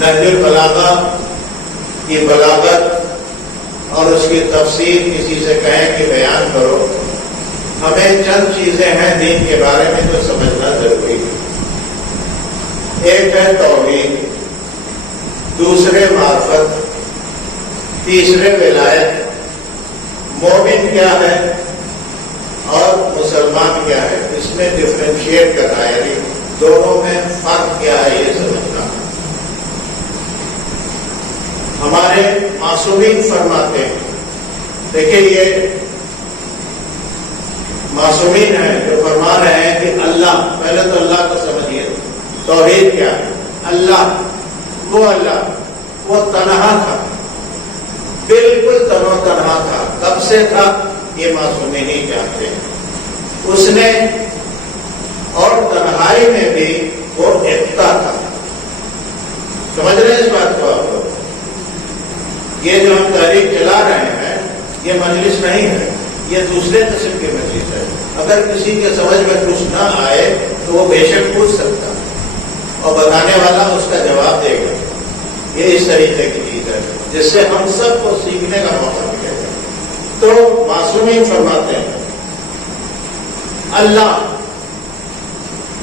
نہج البلاغہ کی بلاغت اور اس کی تفسیر کسی سے کہیں کہ بیان کرو، ہمیں چند چیزیں ہیں دین کے بارے میں تو سمجھنا ضروری ہے۔ ایک ہے توحید، دوسرے معرفت، تیسرے ولایت، مومن کیا ہے اور مسلمان کیا ہے، اس میں ڈفرینشیٹ کرنا ہے، یعنی دونوں میں فرق کیا ہے یہ سمجھنا۔ ہمارے معصومین فرماتے ہیں، دیکھیں یہ معصومین ہیں جو فرما رہے ہیں کہ اللہ، پہلے تو اللہ کو سمجھیے، توحید کیا ہے؟ اللہ وہ تنہا تھا، بالکل تنہا تھا۔ کب سے تھا یہ معصومین ہی جانتے ہیں۔ اس نے اور تنہائی میں بھی وہ ایکتا تھا۔ سمجھ رہے ہیں اس بات کو آپ لوگ؟ یہ جو ہم تحریک چلا رہے ہیں یہ مجلس نہیں ہے، یہ دوسرے قسم کی مجلس ہے۔ اگر کسی کے سمجھ میں کچھ نہ آئے تو وہ بے شک پوچھ سکتا ہے اور بتانے والا اس کا جواب دے گا۔ یہ اس طریقے کی چیز ہے جس سے ہم سب کو سیکھنے کا موقع ملے گا۔ تو معصومین فرماتے ہیں اللہ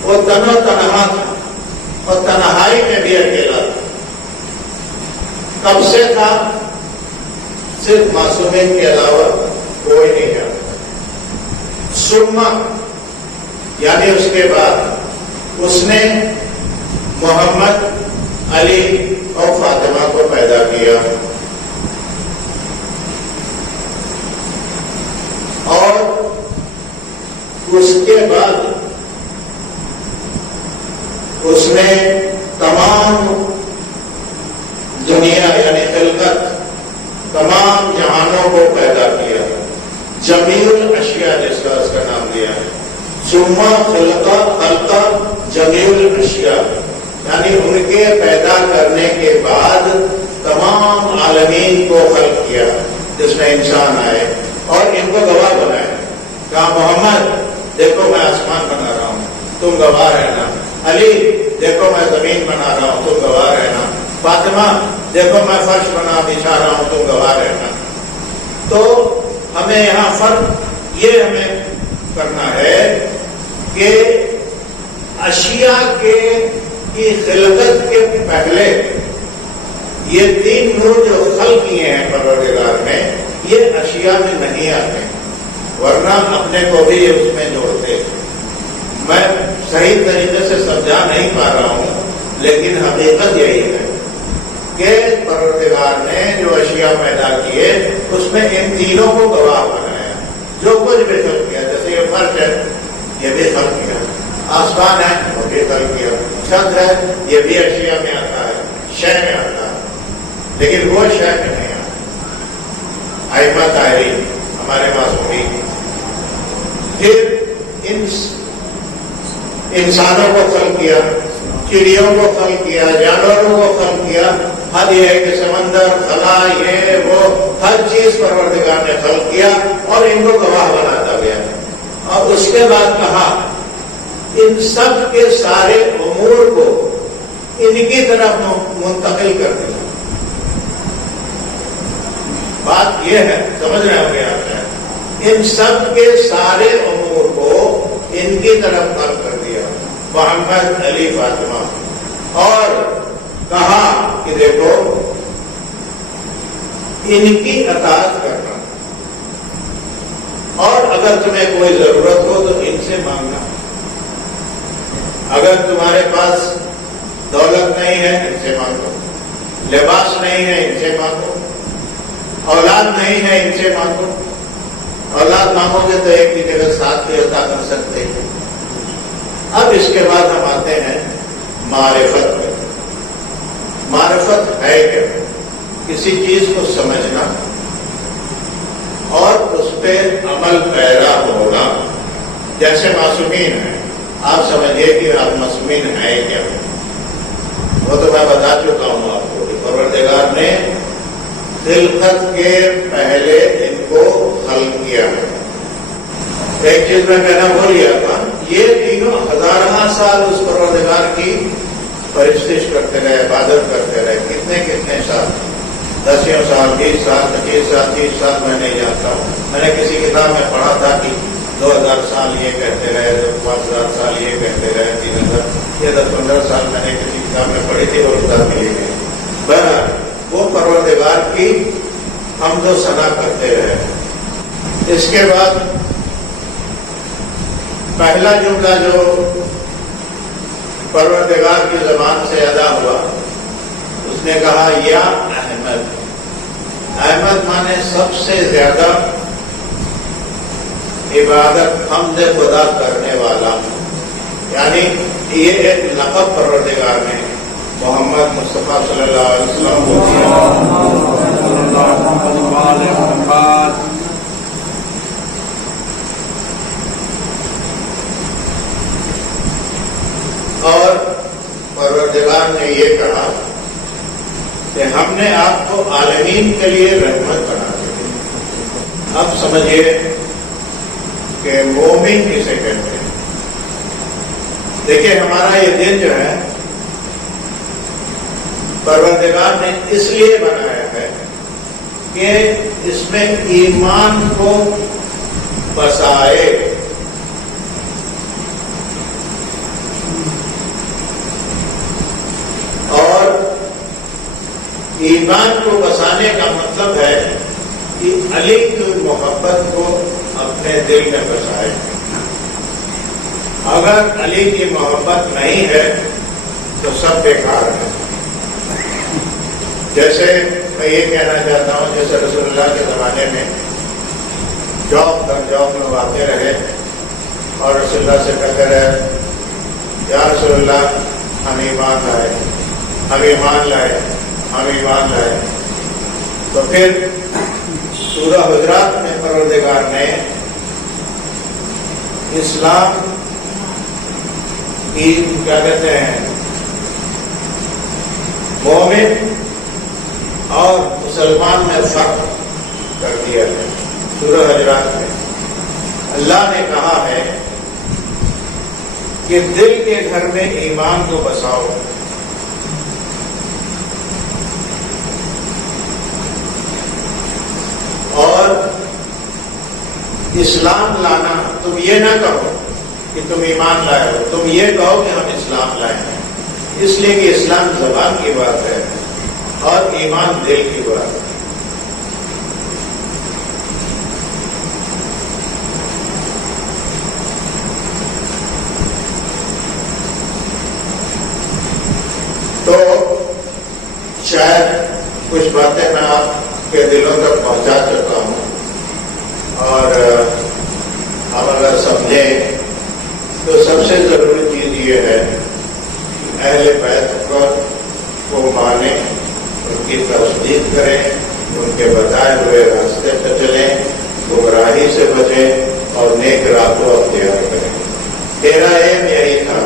وہ تنہا تھا اور تنہائی میں بھی اکیلا تھا۔ کب سے تھا؟ صرف معصومین کے علاوہ کوئی نہیں جانتا۔ ثم یعنی اس کے بعد اس نے محمد، علی اور فاطمہ کو پیدا کیا، اور اس کے بعد اس نے تمام دنیا یعنی خلقت، تمام جہانوں کو پیدا کیا۔ جمیع الاشیاء جس کا اس کا نام دیا ہے، ثم خلق جمیع الاشیاء، یعنی ان کے پیدا کرنے کے بعد تمام عالمین کو خلق کیا، جس میں انسان آئے اور ان کو گواہ بنایا۔ کہا محمد دیکھو میں آسمان بنا رہا ہوں، تم گواہ رہنا۔ علی دیکھو میں زمین بنا رہا ہوں، تم گواہ رہنا۔ فاطمہ دیکھو میں فرش بچھا رہا ہوں، تم گواہ رہنا۔ تو ہمیں یہاں فرق یہ ہمیں کرنا ہے کہ اشیاء کی خلقت کے پہلے یہ تین نور جو خلق کیے ہیں پروردگار نے، یہ اشیاء میں نہیں آتے، ورنہ اپنے کو بھی اس میں جوڑتے۔ میں صحیح طریقے سے سمجھا نہیں پا رہا ہوں، لیکن حقیقت یہی ہے کہ پروردگار نے جو اشیاء پیدا کیے اس میں ان تینوں کو گواہ بنایا۔ جو کچھ بھی خلق کیا، جیسے یہ فرش ہے یہ بھی خلق کیا، آسمان ہے وہ بھی خلق کیا، چھت ہے یہ بھی اشیاء میں آتا ہے، شے میں آتا ہے، لیکن وہ شے میں نہیں آتا۔ ائمہ طاہرین ہمارے معصومین پھر انسانوں کو خلق کیا، چڑیوں کو خلق کیا، جانوروں کو خلق کیا، حد یہ ہے کہ سمندر، خلا، یہ وہ ہر چیز پروردگار نے خلق کیا اور ان کو گواہ بناتا گیا۔ اور اس کے بعد کہا ان سب کے سارے امور کو ان کی طرف منتقل کر دیا۔ بات یہ ہے، سمجھ رہے ہوں گے آپ، ان سب کے سارے امور کو ان کی طرف خلق کر دیا، محمد، علی، فاطمہ، اور کہا کہ دیکھو ان کی اطاعت کرنا، اور اگر تمہیں کوئی ضرورت ہو تو ان سے مانگنا۔ اگر تمہارے پاس دولت نہیں ہے ان سے مانگو، لباس نہیں ہے ان سے مانگو، اولاد نہیں ہے ان سے مانگو۔ اولاد مانگو گے تو ایک کی جگہ 7 بھی عطا کر سکتے ہیں۔ اب اس کے بعد ہم آتے ہیں معرفت پہ۔ معرفت ہے کیا؟ کسی چیز کو سمجھنا اور اس پہ عمل پیرا ہونا۔ جیسے معصومین ہیں، آپ سمجھیے کہ آپ معصومین ہیں کیا؟ وہ تو میں بتا چکا ہوں آپ کو کہ پروردگار نے خلقت کے پہلے ان کو خلق کیا ہے۔ ایک چیز میں کہنا بھول گیا تھا، یہ تینوں ہزارہ سال اس پروردگار کی پرستش کرتے رہے، عبادت کرتے رہے، 20 سال 25 سال 30 سال میں نہیں جانتا ہوں. میں نے کسی کتاب میں پڑھا تھا کہ 2000 سال یہ کہتے رہے, 5000 سال یہ کہتے رہے, 3000 یا 10-15 سال میں نے کسی کتاب میں پڑھی تھی اور کتاب ملی نہیں. بہرحال وہ پروردگار کی حمد و ثنا کرتے رہے. اس کے بعد پہلا جملہ جو پروردگار کی زبان سے ادا ہوا, اس نے کہا یا احمد. احمد مانے سب سے زیادہ عبادت حمد خدا کرنے والا, یعنی یہ ایک لقب پروردگار نے محمد مصطفیٰ صلی اللہ علیہ وسلم کو دیا. اور پروردگار نے یہ کہا کہ ہم نے آپ کو عالمین کے لیے رحمت بنا دی. اب سمجھیے کہ مومن کسے کہتے ہیں. دیکھیں ہمارا یہ دل جو ہے پروردگار نے اس لیے بنایا ہے کہ اس میں ایمان کو بسائے. اور ایمان کو بسانے کا مطلب ہے کہ علی کی محبت کو اپنے دل میں بسائے. اگر علی کی محبت نہیں ہے تو سب بیکار ہے. جیسے میں یہ کہنا چاہتا ہوں, جیسے رسول اللہ کے زمانے میں جاب در جاب لوگ آتے رہے اور رسول اللہ سے کہتے رہے یا رسول اللہ ہم ایمان لائے, ہم ایمان لائے, ہم ایمان لائے. تو پھر سورہ حجرات میں پروردگار نے اسلام کی کیا کہتے ہیں مومن اور مسلمان میں فرق کر دیا ہے. سورہ حجرات میں اللہ نے کہا ہے کہ دل کے گھر میں ایمان کو بساؤ. اور اسلام لانا, تم یہ نہ کہو کہ تم ایمان لائے ہو, تم یہ کہو کہ ہم اسلام لائے ہیں. اس لیے کہ اسلام زبان کی بات ہے اور ایمان دل کی بات ہے. تو شاید کچھ باتیں میں آپ کے دلوں تک پہنچا چکا ہوں, اور ہم اگر سمجھیں تو سب سے ضروری چیز یہ ہے کہ اہل بیت کو مانیں, ان کی تصدیق کریں, ان کے بتائے ہوئے راستے پہ چلیں, گمراہی سے بچیں اور نیک راہ کو اختیار کریں. میرا ایم یہی تھا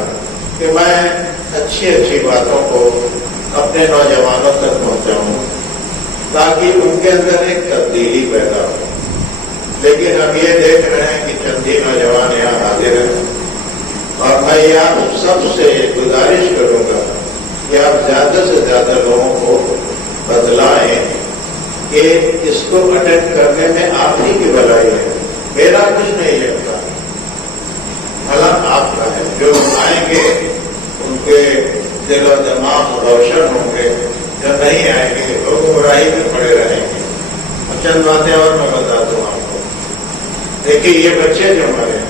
کہ میں اچھی باتوں کو اپنے نوجوانوں تک پہنچاؤں تاکہ ان کے اندر ایک تبدیلی پیدا ہو. لیکن ہم یہ دیکھ رہے ہیں کہ چندی نوجوان یہاں حاضر ہیں, اور میں یہاں سب سے گزارش کروں گا کہ آپ زیادہ سے زیادہ لوگوں کو بتلائیں کہ اس کو اٹینڈ کرنے میں آپ ہی کی بھلائی ہے. میرا کچھ نہیں لگتا, بھلا آپ کا ہے. جو آئیں گے ان کے دل و دماغ روشن ہوں گے, جو نہیں آئیں گے وہ گمراہی میں پڑے رہیں گے. چند باتیں اور میں بتا دوں آپ کو. دیکھیے یہ بچے جو ہمارے ہیں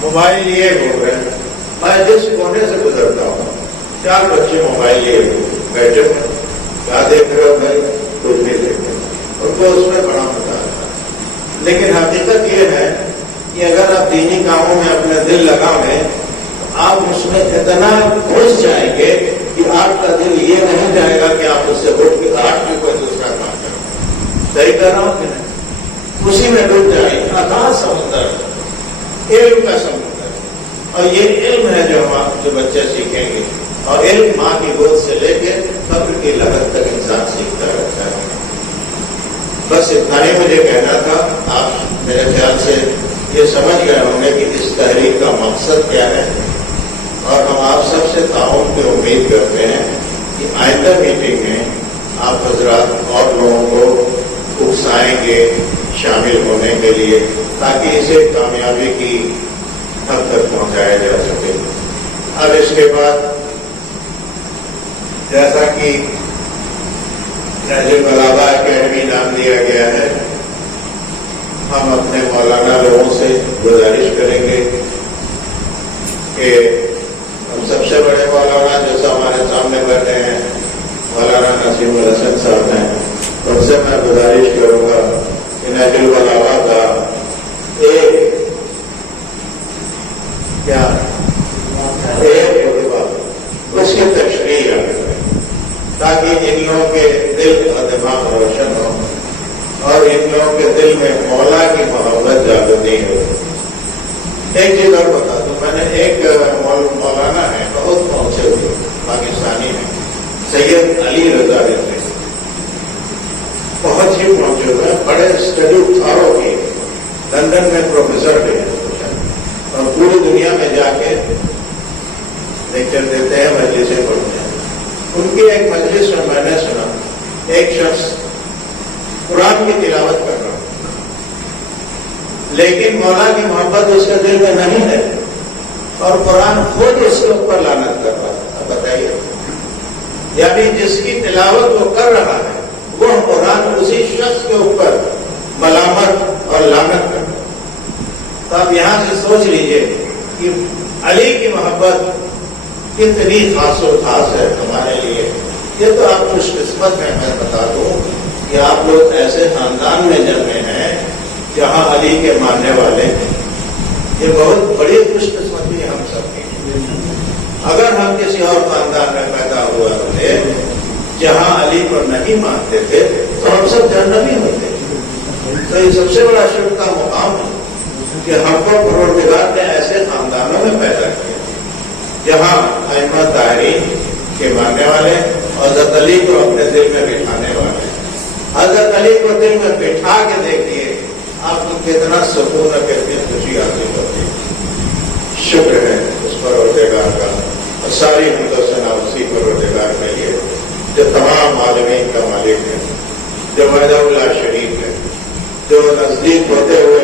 موبائل لیے ہو گئے, میں جس کونے سے گزرتا ہوں 4 بچے موبائل لیے بیٹھے ہوئے, کیا دیکھ رہے ہو بھائی؟ کچھ نہیں دیکھ رہے, ان کو اس میں بڑا مزہ آتا ہے. لیکن حقیقت یہ ہے کہ اگر آپ دینی کاموں میں اپنا دل لگائیں آپ اس میں اتنا گھس جائیں گے کہ آپ کا دل یہ نہیں جائے گا کہ آپ اس سے اٹھ کے ہٹ کے کوئی دوسرا کام کریں. صحیح کر رہا ہوں کہ نہیں؟ اسی میں ڈوب جائے گا. اتھاہ سمندر, علم کا سمندر, اور یہ علم ہے جو بچے سیکھیں گے. اور علم ماں کی گود سے لے کے قبر کی لگت تک انسان سیکھتا رہتا ہے. بس اتنا ہی مجھے کہنا تھا. آپ میرے خیال سے یہ سمجھ گئے ہوں گے کہ اس تحریک کا مقصد کیا ہے, اور ہم آپ سب سے تعاون کی امید کرتے ہیں کہ آئندہ میٹنگ میں آپ حضرات اور آئیں گے شامل ہونے کے لیے تاکہ اسے کامیابی کی حد تک پہنچایا جا سکے۔ اب اس کے بعد جیسا کہ نہج البلاغہ اکیڈمی نام دیا گیا ہے، ہم اپنے مولانا لوگوں سے گزارش کریں گے کہ ہم سب سے بڑے مولانا جیسا ہمارے سامنے بیٹھے ہیں مولانا نسیم الحسن صاحب ہیں، ان سے میں گزارش کروں گا کہ نہج البلاغہ کا ایک اس کی تشریح تاکہ ان لوگوں کے دل اور دماغ روشن ہو اور ان لوگوں کے دل میں مولا کی محبت جاگتی ہو۔ ایک چیز اور بتا دوں، میں نے ایک مولانا ہے بہت پہنچے ہوئے پاکستانی ہیں، سید علی رضا رضوی، بہت ہی پہنچے ہوئے ہیں، بڑے اسٹڈی تھارو کی، لندن میں پروفیسر بھی ہیں اور پوری دنیا میں جا کے لیکچر دیتے ہیں، مجلسیں پڑھتے ہیں۔ ان کی ایک مجلس میں میں نے سنا ایک شخص قرآن کی تلاوت کر رہا لیکن مولا کی محبت اس کے دل میں نہیں ہے اور قرآن خود اس کے اوپر لعنت کر رہا ہے۔ اب بتائیے، یعنی جس کی تلاوت وہ کر رہا ہے وہ قرآن اسی شخص کے اوپر ملامت اور لعنت کر رہا ہے۔ تو آپ یہاں سے سوچ لیجئے کہ علی کی محبت کتنی خاص و خاص ہے ہمارے لیے۔ یہ تو آپ خوش قسمت ہیں، میں بتا دوں کہ آپ لوگ ایسے خاندان میں جنمے ہیں جہاں علی کے ماننے والے ہیں۔ یہ بہت بڑی خوش قسمتی ہے ہم سب کی۔ اگر ہم کسی اور خاندان میں پیدا ہوا ہوتے جہاں علی کو نہیں مانتے تھے تو ہم سب جہنمی ہوتے۔ تو یہ سب سے بڑا شکر کا مقام ہے کہ ہم کو پروردگار نے ایسے خاندانوں میں پیدا کیا جہاں ائمہ طاہرین کے ماننے والے حضرت علی کو اپنے دل میں بٹھانے والے۔ حضرت علی کو دل میں بٹھا کے دیکھیے آپ کو کتنا سکون اور کتنی خوشی حاصل ہوتی ہے۔ شکر ہے اس پروردگار کا، اور ساری حمد و ثنا اسی پروردگار کے لیے جو تمام عالمین کا مالک ہے، جو وحدہ لا شریک ہے، جو نزدیک ہوتے ہوئے